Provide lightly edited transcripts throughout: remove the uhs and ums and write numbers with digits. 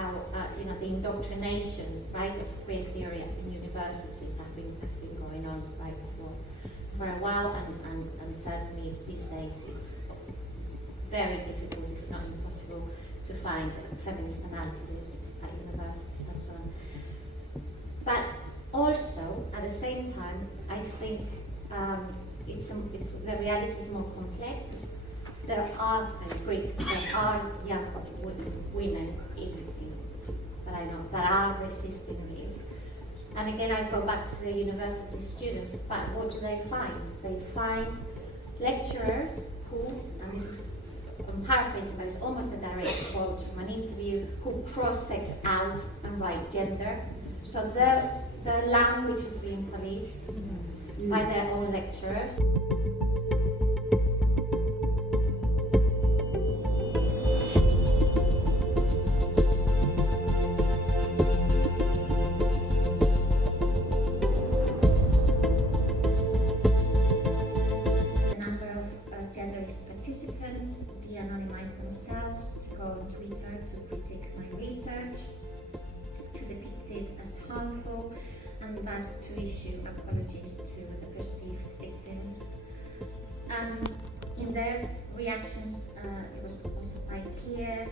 how the indoctrination, right, of queer theory at the universities has been going on, right, for a while, and certainly these days it's very difficult, if not impossible, to find feminist analysis at universities and so on. But also, at the same time, I think the reality is more complex. There are, I agree, there are young women that I know that are resisting this. And again, I go back to the university students, but what do they find? They find lecturers who, and this is, I'm paraphrasing, but it's almost a direct quote from an interview, who cross-sex out and write gender. So their language is being policed by their own lecturers. De-anonymize themselves, to go on Twitter to critique my research, to depict it as harmful, and thus to issue apologies to the perceived victims. In their reactions, it was also quite clear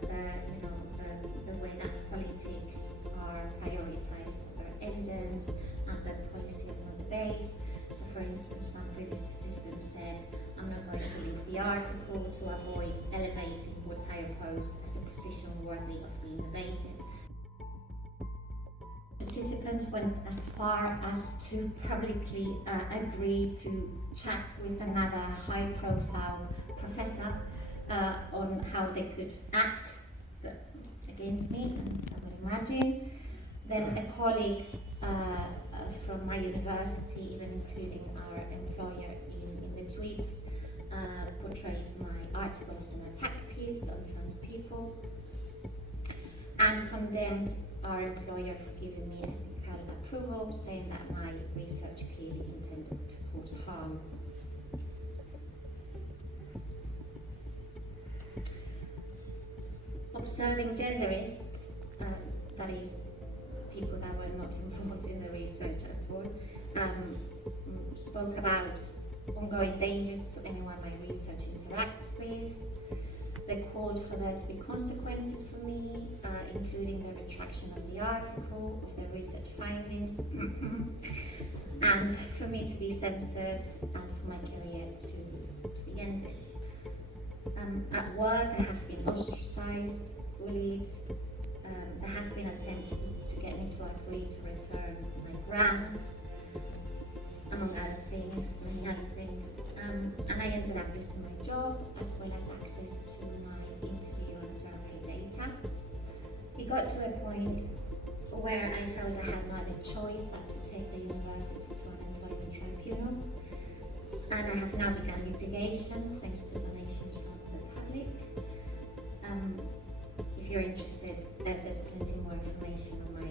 the way that politics are prioritized over evidence and the policy of no debate. So, for instance, one previous participant said, "I'm not going to link the article to avoid elevating what I oppose as a position worthy of being debated." Participants went as far as to publicly agree to chat with another high-profile professor on how they could act against me, and I would imagine. Then a colleague from my university, even including our employer in the tweets, portrayed my article as an attack piece on trans people, and condemned our employer for giving me ethical approval, saying that my research clearly intended to cause harm. Observing genderists, that is, people that were not involved in the research at all, spoke about ongoing dangers to anyone my research interacts with. They called for there to be consequences for me, including the retraction of the article, of their research findings, and for me to be censored and for my career to be ended. At work, I have been ostracized, bullied. There have been attempts to get me to agree to return my grant, among other things, many other things. And I ended up losing my job, as well as access to my interview and survey data. It got to a point where I felt I had no other choice but to take the university to an employment tribunal. And I have now begun litigation, thanks to donations from the public. If you're interested, there's plenty more information on my